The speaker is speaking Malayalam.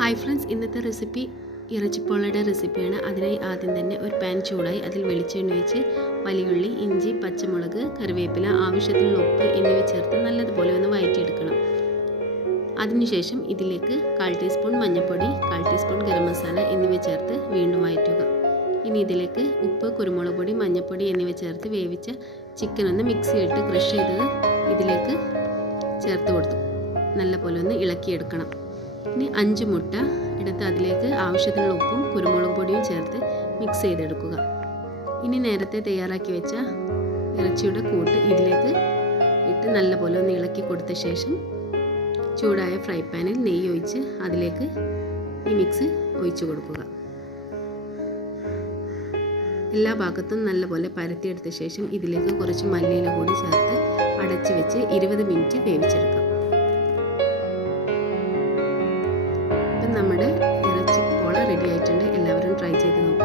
ഹായ് ഫ്രണ്ട്സ്, ഇന്നത്തെ റെസിപ്പി ഇറച്ചിപ്പോളയുടെ റെസിപ്പിയാണ്. അതിനായി ആദ്യം തന്നെ ഒരു പാൻ ചൂടായി അതിൽ വെളിച്ചെണ്ണ ഒഴിച്ച് വലിയുള്ളി, ഇഞ്ചി, പച്ചമുളക്, കറിവേപ്പില, ആവശ്യത്തിനുള്ള ഉപ്പ് എന്നിവ ചേർത്ത് നല്ലതുപോലെ ഒന്ന് വഴറ്റിയെടുക്കണം. അതിനുശേഷം ഇതിലേക്ക് 1/4 ടീസ്പൂൺ മഞ്ഞൾപ്പൊടി, 1/4 ടീസ്പൂൺ ഗരം മസാല എന്നിവ ചേർത്ത് വീണ്ടും വഴറ്റുക. ഇനി ഇതിലേക്ക് ഉപ്പ്, കുരുമുളക് പൊടി, മഞ്ഞൾപ്പൊടി എന്നിവ ചേർത്ത് വേവിച്ച ചിക്കൻ ഒന്ന് മിക്സിയിലിട്ട് ക്രഷ് ചെയ്ത് ഇതിലേക്ക് ചേർത്ത് കൊടുത്തു നല്ലപോലെ ഒന്ന് ഇളക്കിയെടുക്കണം. ഇനി 5 മുട്ട എടുത്ത് അതിലേക്ക് ആവശ്യത്തിനുള്ള ഉപ്പും കുരുമുളക് പൊടിയും ചേർത്ത് മിക്സ് ചെയ്തെടുക്കുക. ഇനി നേരത്തെ തയ്യാറാക്കി വെച്ച ഇറച്ചിയുടെ കൂട്ട് ഇതിലേക്ക് ഇട്ട് നല്ലപോലെ ഒന്ന് ഇളക്കി കൊടുത്ത ശേഷം ചൂടായ ഫ്രൈ പാനിൽ നെയ്യ് ഒഴിച്ച് അതിലേക്ക് ഈ മിക്സ് ഒഴിച്ചു കൊടുക്കുക. എല്ലാ ഭാഗത്തും നല്ലപോലെ പരത്തിയെടുത്ത ശേഷം ഇതിലേക്ക് കുറച്ച് മല്ലിയില കൂടി ചേർത്ത് അടച്ച് വെച്ച് 20 മിനിറ്റ് വേവിച്ചെടുക്കാം. നമ്മുടെ ഇറച്ചി പോള റെഡി ആയിട്ടുണ്ട്. എല്ലാവരും ട്രൈ ചെയ്ത് നോക്കുക.